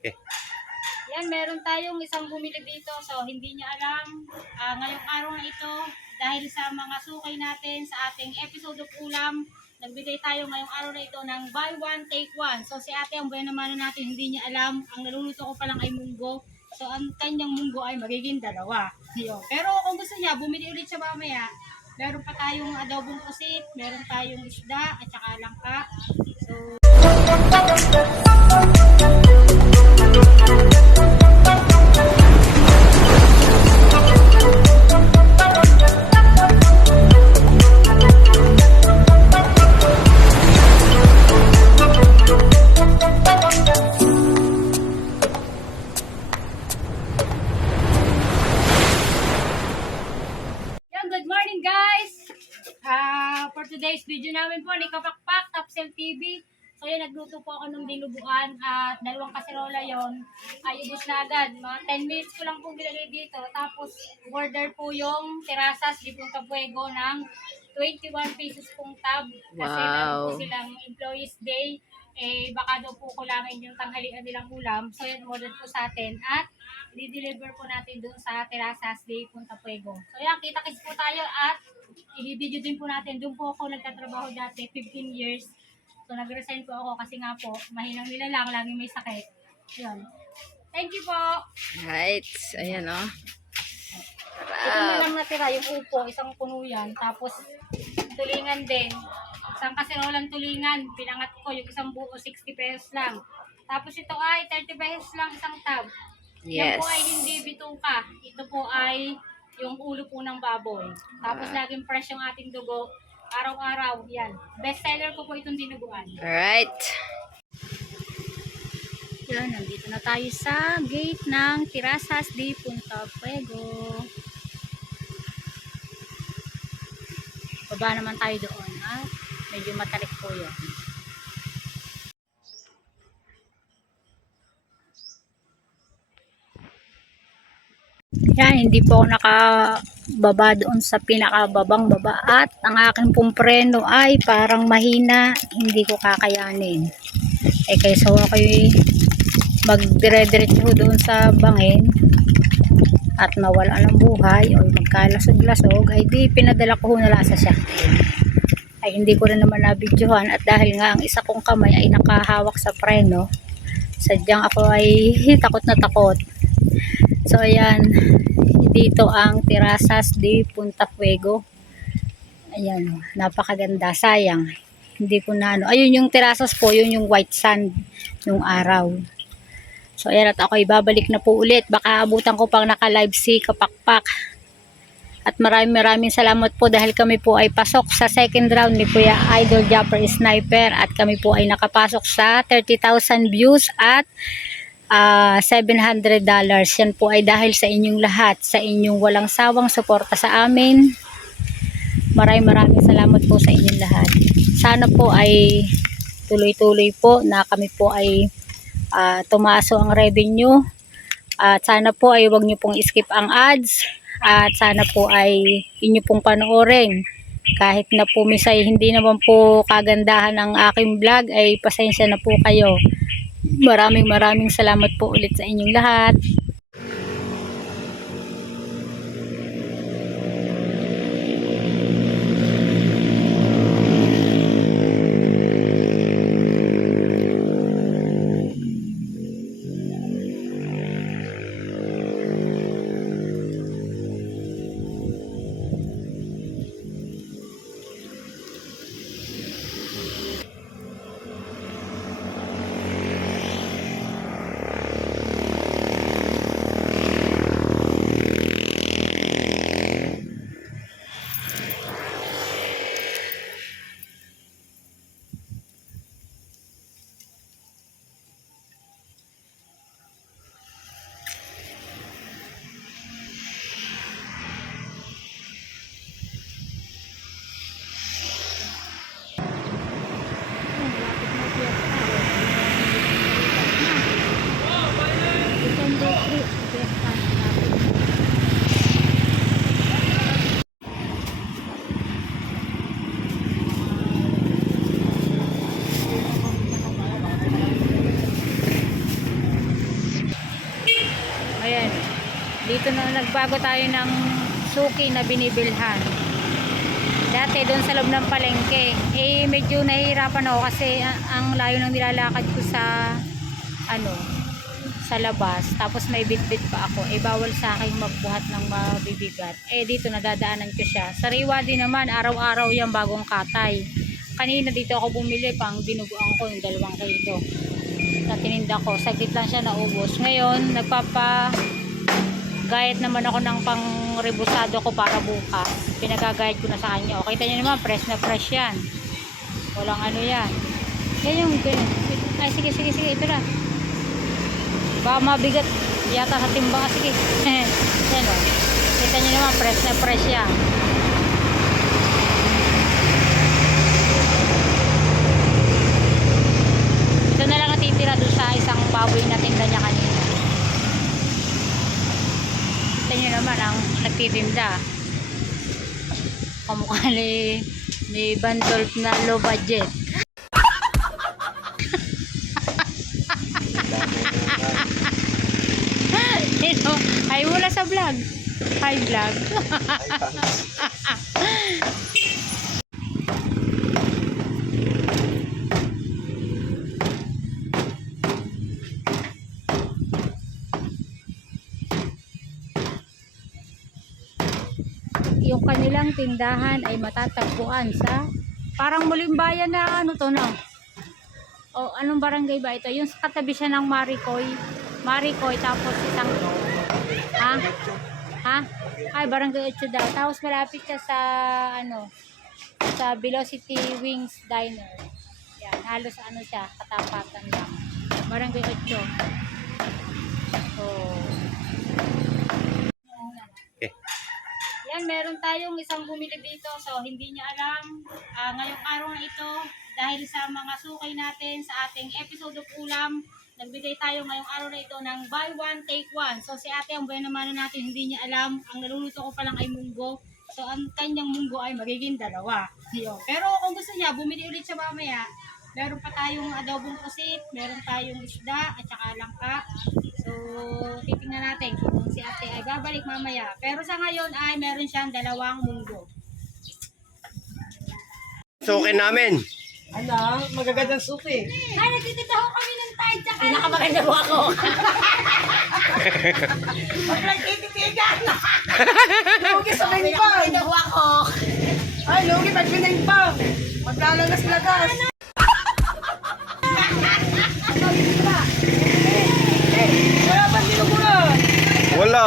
Okay. Yan, meron tayong isang bumili dito. So, hindi niya alam ngayong araw na ito, dahil sa mga sukay natin sa ating episode of ulam, nagbigay tayo ngayong araw na ito ng buy one, take one. So, si ate, ang buwan naman natin, hindi niya alam. Ang naluluto ko pa lang ay munggo. So, ang kanyang munggo ay magiging dalawa. Yun. Pero kung gusto niya, bumili ulit siya mamaya. Meron pa tayong adobong pusit, meron tayong isda, at saka langka. So, good morning guys! For today's video namin po ni Kapakpak, Tapsel TV. So yun, nagluto po ako ng dinuguan at dalawang kaserola yon ay ubos na agad. Mga 10 minutes ko lang po nilagay dito. Tapos order po yung terasas di Punta Fuego ng 21 pesos pong tab. Kasi meron po silang Employees Day. Baka daw po kulangin yung tanghalian nilang ulam. So yun, order po sa atin. At i-deliver po natin doon sa terasas di Punta Fuego. So yan, kita-kits po tayo at i-video din po natin. Doon po ako nagtatrabaho dati, 15 years. So nag-resign po ako kasi nga po, mahinang nila lang, laging may sakit. Yun. Thank you po. Right. Ayan o. Ito na lang natira, yung upo, isang puno yan. Tapos tulingan din. Isang kaserolang tulingan. Pinangat ko yung isang buo, 60 pesos lang. Tapos ito ay 30 pesos lang isang tab. Yan Yes. po ay hindi bituka. Ito po ay yung ulo po ng baboy. Tapos laging fresh yung ating dugo. Araw-araw, yan. Best seller ko po itong dinuguan. Alright. Yan, nandito na tayo sa gate ng Terasas de Punta Fuego. Baba naman tayo doon. Medyo matalik po yun. Yan, hindi po ako nakababa doon sa pinakababang baba at ang aking pong preno ay parang mahina, hindi ko kakayanin. Kaysa ako'y magdire-diretso doon sa bangin at mawala ng buhay o magkalasog-lasog, ay di pinadala ko na lasa siya. Ay hindi ko rin naman nabidyohan at dahil nga ang isa kong kamay ay nakahawak sa preno, sadyang ako ay takot na takot. So ayan, dito ang Terasas de Punta Fuego. Ayan, napakaganda, sayang. Hindi ko na ano. Ayun yung terasas po, yun yung white sand nung araw. So ayan, at ako ibabalik na po ulit. Baka abutan ko pang naka-live si Kapakpak. At maraming salamat po dahil kami po ay pasok sa second round ni Kuya Idol Japper Sniper. At kami po ay nakapasok sa 30,000 views at $700. Yan po ay dahil sa inyong lahat, sa inyong walang sawang suporta sa amin. Maraming salamat po sa inyong lahat. Sana po ay tuloy-tuloy po na kami po ay tumaso ang revenue. At sana po ay huwag niyo pong skip ang ads. At sana po ay inyo pong panoorin. Kahit na po misay hindi naman po kagandahan ang aking vlog, ay pasensya na po kayo. Maraming salamat po ulit sa inyong lahat. Dito na nagbago tayo ng suki na binibilhan. Dati doon sa loob ng palengke. Eh medyo nahihirapan ako kasi ang layo ng nilalakad ko sa sa labas. Tapos may bitbit pa ako. Eh bawal sa akin magbuhat ng mabibigat. Eh dito nadadaanan ko siya. Sariwa din naman, araw-araw yan bagong katay. Kanina dito ako bumili pang dinuguan ko yung 2 kilo. Na tininda ko. Saglit lang siya naubos. Ngayon, gayat naman ako ng pang-rebusado ko para bukas. Pinagagayat ko na sa kanya. O, kita nyo naman, fresh na fresh yan. Walang ano yan. Yan yung, ay sige, ito na. Baka mabigat yata sa timba. Sige. Yan o. Kita nyo naman, fresh na fresh yan. Ito na lang natitira doon sa isang baboy na tinda niya kanina. Kita nyo naman ang nagtitinda. Kamukha ni Bandolf na low budget. Ito, ay wala sa vlog. Hi vlog. Yung kanilang tindahan ay matatagpuan sa parang Muling Bayan na o anong barangay ba ito? Yung katabi siya ng Maricoy tapos isang ay barangay 8 daw. Tapos malapit siya sa sa Velocity Wings Diner. Yan, halos siya, katapatan lang. Barangay 8. Okay. Yan, meron tayong isang bumili dito. So, hindi niya alam. Ngayong araw na ito, dahil sa mga sukay natin sa ating episode of Ulam, nagbigay tayo ngayong araw na ito ng buy one, take one. So, si ate, ang buwan naman natin, hindi niya alam. Ang naluluto ko pa lang ay munggo. So, ang kanyang munggo ay magiging 2. Yun. Pero kung gusto niya, bumili ulit siya mamaya. Meron pa tayong adobong pusit, meron tayong isda, at saka langka. So, titingnan natin kung si ate ay babalik mamaya. Pero sa ngayon ay meron siyang 2 munggo. Sukin namin. Ano? Magagandang suki. Ay, nagtititaho kami ng tide, tsaka pinakamaganda mo ako. Huwag lang tititigan. Lugi sa bingpang. Ay, lugi pag biningpang. Maglalagas-lagas. Wala ba sinugulan? Wala.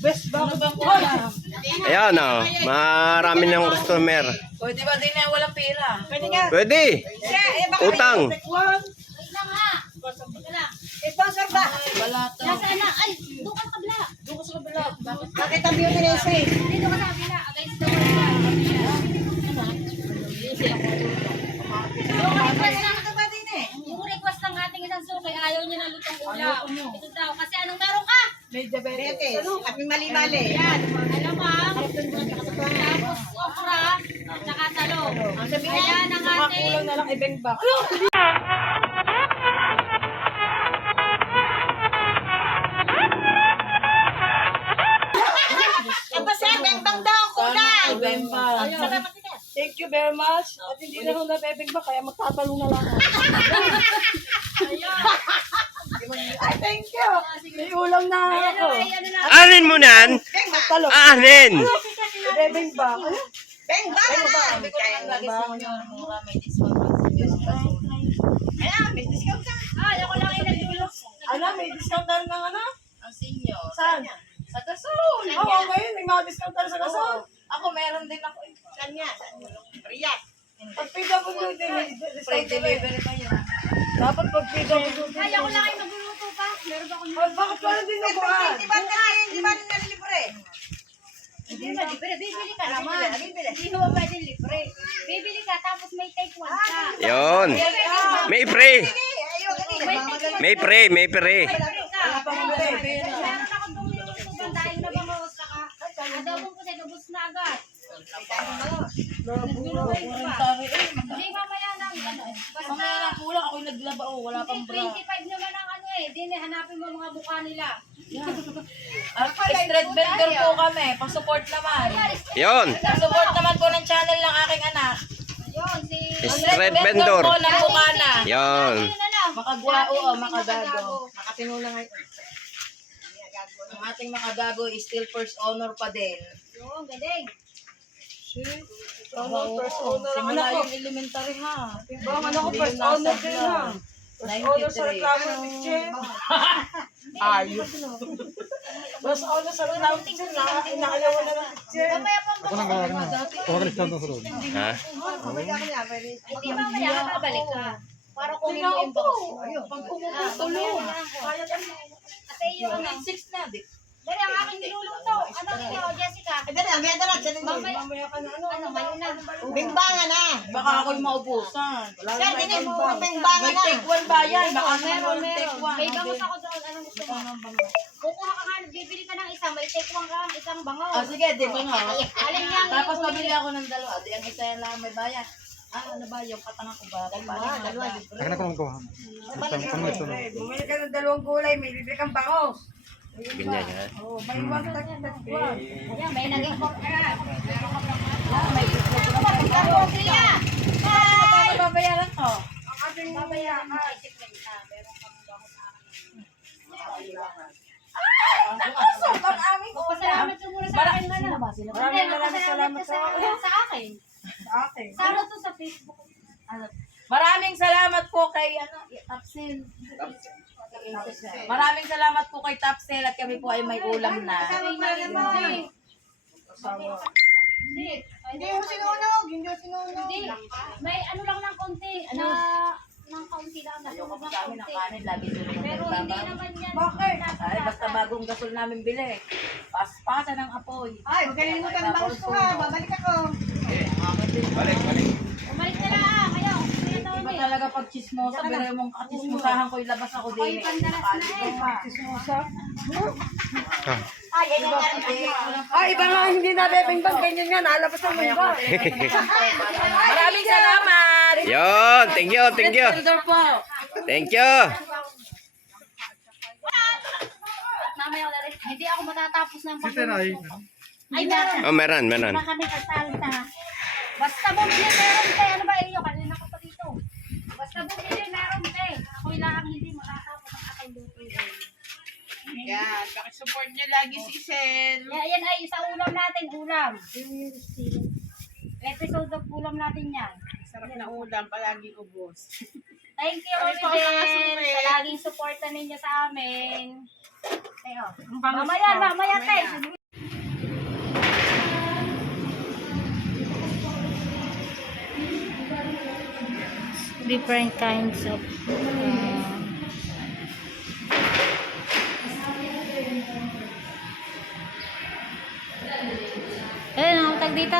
Best ba? Hoy! Ayan o. Marami ng customer. Pwede ba din na walang pera? Pwede nga. Pwede. Utang. Sponsor ba? Balata. Nasaan na? Ay, doon ka sa kabila. Doon ko sa kabila. Bakit ang beauty na isa eh? Dito ka sa kabila. Against the wall. Yung request ng ating isang sukay, ayaw niya ng lutong ulam. Ito daw. Kasi anong meron ka? May diabetes. Kami mali-mali. Yan. Alamang. Tapos okra. At saka talong. Ayan ang ating... Kulang na lang ibang-bak. Beng-bang daw, kulay. Ibang-bak. Thank you very much. At hindi na ako nabibig-bak, kaya magtatalong na lang ako. Ay, thank you. May ulam na ako. Anin mo nan? Talong. Anin. Ibang-bak. Beng-bang. Ayan, may discount ka. Ay, ako lang ay nagtulong. Ano, may discount tayo ng ano? Ang senior. Saan? Sa Gasol. Oo, ngayon, may mga discount tayo sa gasol. Ako meron din ako. Kanya. Riyadh. Pag PWD, may Free discount tayo. delivery pa yun. Dapat pag PWD. Ay, ako lang ay magluluto pa. Meron ba akong Ay, bakit parang din nabuhan? Di ba nalilibre? Hindi na, libre. Bibili ka naman. Hindi mo pwede libre. Bibili ka, tapos may take one ka. Yon. May pre. May pre. May pre. Wala pang ulit. Meron akong bumuluto ba dahil nabangawas ka ka. Adobong ko sa lubos na agad. Hindi mamaya nang Mamaya na kulang, ako'y naglaba. Wala pang bra. 25 naman ang ano eh. Dini, hanapin mo mga mukha nila. Street vendor po kami. Pasupport naman. Yon. Pasupport naman po ng channel ng aking anak. Yun, si... Street vendor. po ng Bukana. Yon. Makagwa, oo, makagago. Nakatinula ngayon. Ang ating makagago is still first honor pa din. Yun, galing. First honor. Simula yung elementary ha. Ang anak ko, first honor din ha. First honor sa reklamo ng teacher. Ayos. First honor sa reklamo ng teacher. Inaalawan na ng teacher. Mamaya pa Ako nang gawa na. Tawagan sa doon sa doon. Ha? Hindi mamaya ka babalik ka. Para kunin mo yung box. Pag umutulong. Ate, yung ano. 6 na, di. Dali, ang aking niluluto. Ano niyo, Jessica? Mamaya ka na ano. Ano, ngayon na. Bimbangan na. Baka ako'y maubusan. Sir, dinin mo. Bimbangan May na. take one ba yan? Baka Meron, meron take meron. one. May bangus ako doon. Anong gusto mo? Kukuha ka nga, bibili ka ng isa. May take one ka, isang bangus. Ah, sige, di ba nga? Alin yan? Tapos mabili ako ng dalawa. Di ang isa yan lang may bayan. Ano ba yung katangan ko ba? Dalawa. Akin ako nang gawa. Ano ito? Bumili ka ng 2 gulay. May libre kang bangos. Ganyan ha. Oh, may iwan ka tagtagpuan. Ayan, may naging Babayaran ko. Ang ating babayaran. Ang aming Pasalamat ka muna sa akin. Maraming salamat sa akin. sa akin. Saro to sa Facebook. Maraming salamat po kay Tapsil. Maraming salamat po kay Tapsil at kami po ay may ulam na. Hindi. Hindi mo sinunog. Hindi mo sinunog. Hindi. May ano lang ng konti. Ng kaunti lang. Ayoko Ng pa sa amin ng kaunti. kanin. Lagi sila Pero hindi naman yan. Bakit? Ay, basta bagong gasol namin bili. Paspasan ng apoy. Ay, huwag kalimutan ng bangos ko ha. Babalik ako. Umalik na lang. Ayaw. Iba talaga pag chismosa, pero yung chismosahan ko ilabas ako din. Ay, pandalas na eh. Chismosa. Ay, ay, Ay, iba nga hindi na bebeng-bang. Ganyan nga. Nalabas ang mga. Maraming salamat! Yon. Thank you. Thank you. Elder po! Thank you. mamaya ko na rin. Hindi ako matatapos ng Si Teray. Ay, meron. Oh, meron, meron. Baka kami kasalta. Basta bumili meron tayo. Ano ba iyo? Kanina ko pa dito. Basta bumili meron tayo. Ako'y lang hindi makakapos ang aking luto. Yan, pakisupport nyo lagi si Sel. Yan ay isa ulam natin. Ulam. Episode of ulam natin yan. Sarap na ulam, palagi ubos. Thank you, Kami po ang Rodel, nakasupre. sa laging suporta ninyo sa amin. Ayo. Mamaya, tayo. Different kinds of ano tag dito?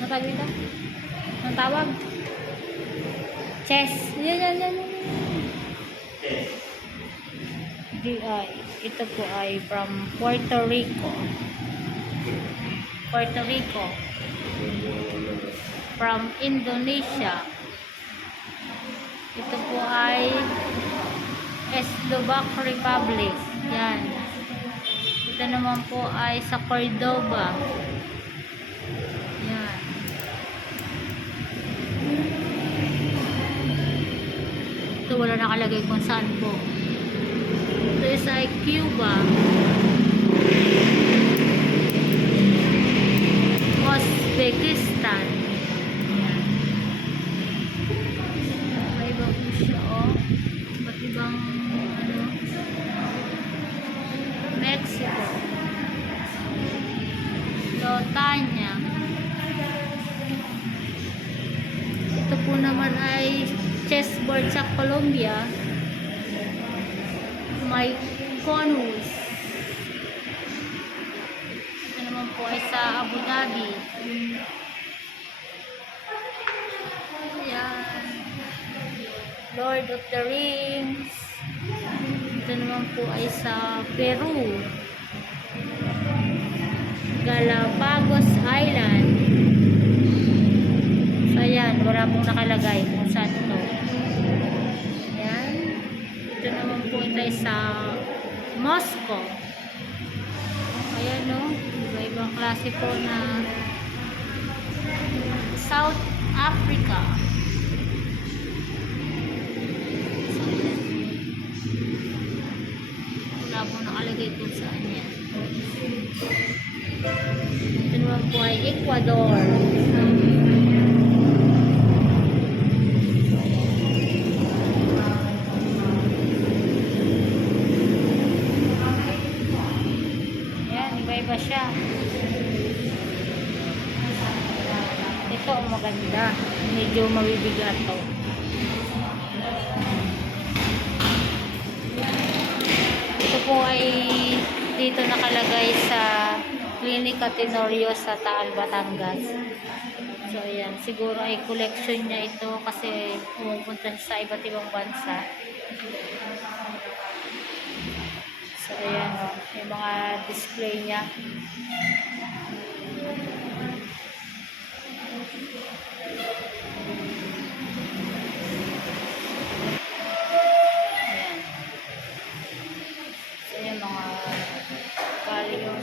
Ano tag dito? Anong tawag? Chess. Yan. Ito po ay from Puerto Rico. From Indonesia. Ito po ay Slovak Republic. Yan. Ito naman po ay sa Cordoba. Yan. Ito wala nakalagay kung saan po. Ito is ay Cuba. Uzbekistan. Yan. Iba po siya, oh. Ba't ibang, ano, Mexico. Lotanya. Ito po naman ay chessboard sa Colombia. May Conus. Ito naman po ay sa Abu Dhabi. Ayan. Lord of the Rings. Ito naman po ay sa Peru. Galapagos Island. So ayan, wala pong nakalagay kung saan ito. guys sa Moscow. Ayan no, iba-ibang klase po na South Africa. Wala po nakalagay kung saan yan. Ito naman po ay Ecuador. Ayan, iba-iba siya. Ito ang maganda. Medyo mabibigat to. Ito po ay dito nakalagay sa Clinica Tenorio sa Taal, Batangas. So ayan, siguro ay collection niya ito kasi pumupunta sa iba't ibang bansa. So ayan o, yung mga display niya. Ayan. So ayan mga valium.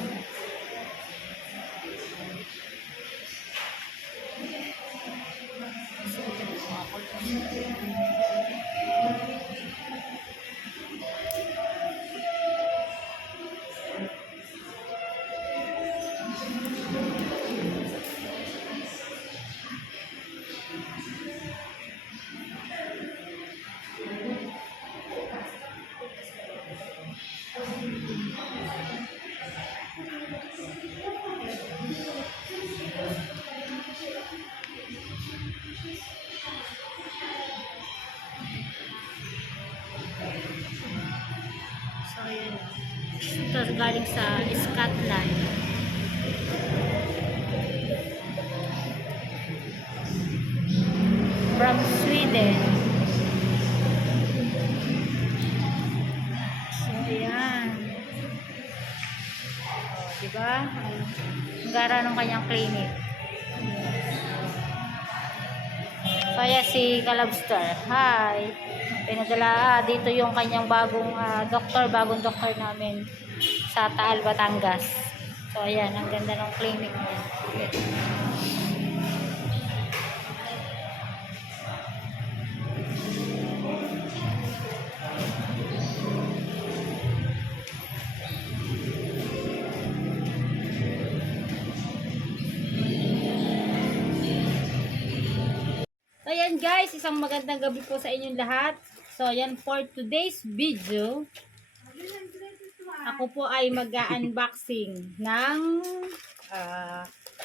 So ayan mga collection. So ayan. Ito galing sa Scotland. From Sweden. So ayan. O, diba? Ang gara ng kanyang clinic. So ayan si Kalabstar. Hi! Pinadala dito yung kanyang bagong bagong doktor namin sa Taal, Batangas. So ayan, ang ganda ng clinic niya. So ayan guys, isang magandang gabi po sa inyong lahat. So ayan, for today's video, ako po ay mag-unboxing ng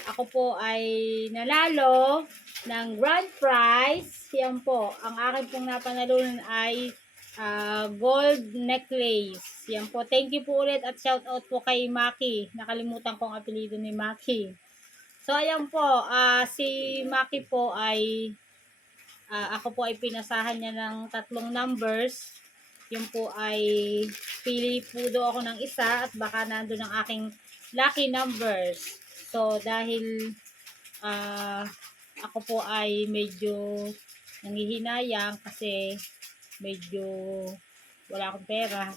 ako po ay nanalo ng grand prize. Yan po, ang akin pong napanalunan ay gold necklace. Yan po, thank you po ulit at shout out po kay Maki. Nakalimutan kong apelido ni Maki. So ayan po, si Maki po ay ako po ay pinasahan niya ng 3 numbers. Yung po ay pili po do ako ng isa at baka nandun ang aking lucky numbers. So dahil ako po ay medyo nangihinayang kasi medyo wala akong pera.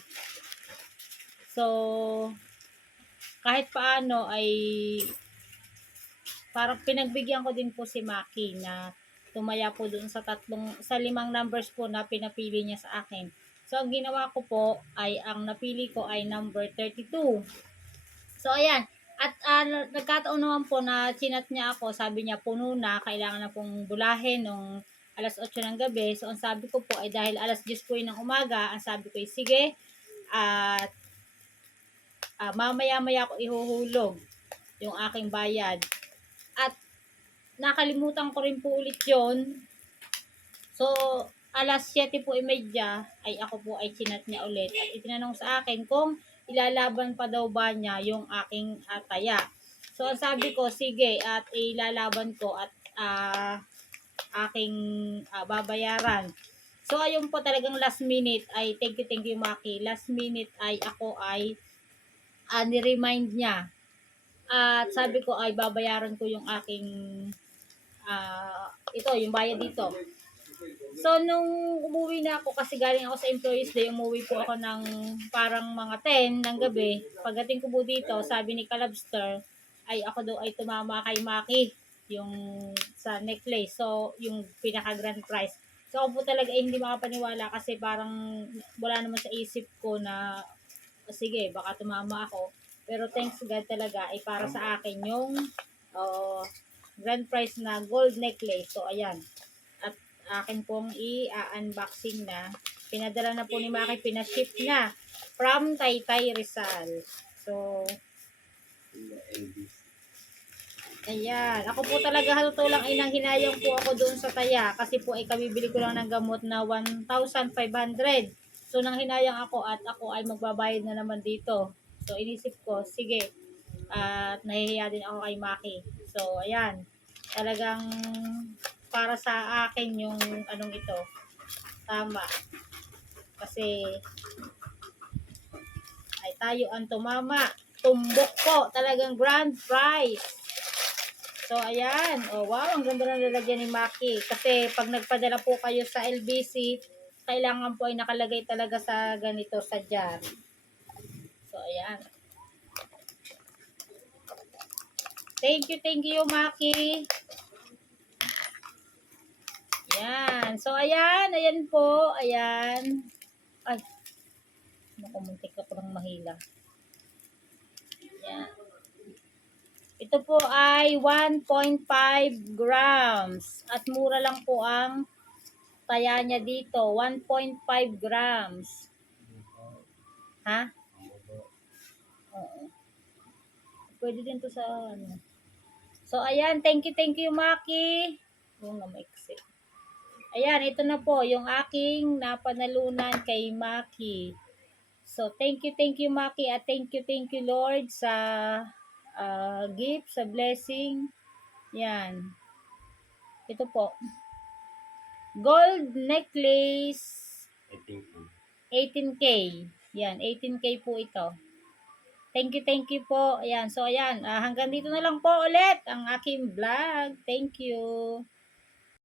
So kahit paano ay parang pinagbigyan ko din po si Maki na tumaya po doon sa 5 numbers po na pinapili niya sa akin. So, ang ginawa ko po ay, ang napili ko ay number 32. So, ayan. At nagkataon naman po na chinat niya ako. Sabi niya, puno na. Kailangan na pong bulahin nung alas 8 ng gabi. So, ang sabi ko po ay dahil alas 10 po ng umaga, ang sabi ko ay sige. At mamaya-maya ko ihuhulog yung aking bayad. At nakalimutan ko rin po ulit yun. So, alas 7:30 ay ako po ay chinat niya ulit. At itinanong sa akin kung ilalaban pa daw ba niya yung aking taya. So, ang sabi ko, sige, at ilalaban ko at aking babayaran. So, ayun po talagang last minute ay thank you Maki. Last minute ay ako ay ni-remind niya. At sabi ko ay babayaran ko yung aking ito, yung bayad dito. So, nung umuwi na ako, kasi galing ako sa Employees Day, umuwi po ako ng parang mga 10 ng gabi. Pagdating ko po dito, sabi ni Kalabster, ay ako daw ay tumama kay Maki, yung sa necklace. So, yung pinaka-grand prize. So, ako po talaga ay hindi makapaniwala kasi parang wala naman sa isip ko na, sige, baka tumama ako. Pero thanks God talaga, ay para sa akin yung grand prize na gold necklace. So, ayan. At akin pong i-unboxing na. Pinadala na po ni Maki, pinaship na from Taytay Rizal. So, ayan. Ako po talaga hatutulang ay nanghinayang po ako doon sa Taya kasi po ay kabibili ko lang ng gamot na 1,500. So, nanghinayang ako at ako ay magbabayad na naman dito. So, inisip ko, sige, at nahihiya din ako kay Maki. So, ayan. Talagang para sa akin yung anong ito. Tama. Kasi ay tayo ang tumama. Tumbok po. Talagang grand prize. So, ayan. Oh, wow. Ang ganda na lalagyan ni Maki. Kasi pag nagpadala po kayo sa LBC, kailangan po ay nakalagay talaga sa ganito, sa jar. So, ayan. Thank you, Maki. Ayan. So, ayan. Ayan po. Ayan. Ay. Nakumuntik ako ng mahila. Ayan. Ito po ay 1.5 grams. At mura lang po ang taya niya dito. 1.5 grams. Ha? Oo. Pwede din to sa ano. So, ayan. Thank you, Maki. Yung na maiksi. Ayan, ito na po yung aking napanalunan kay Maki. So, thank you, Maki. At thank you, Lord, sa gift, sa blessing. Yan. Ito po. Gold necklace. 18K. Yan, 18K po ito. Thank you po. Ayan, so ayan. Hanggang dito na lang po ulit ang aking vlog. Thank you.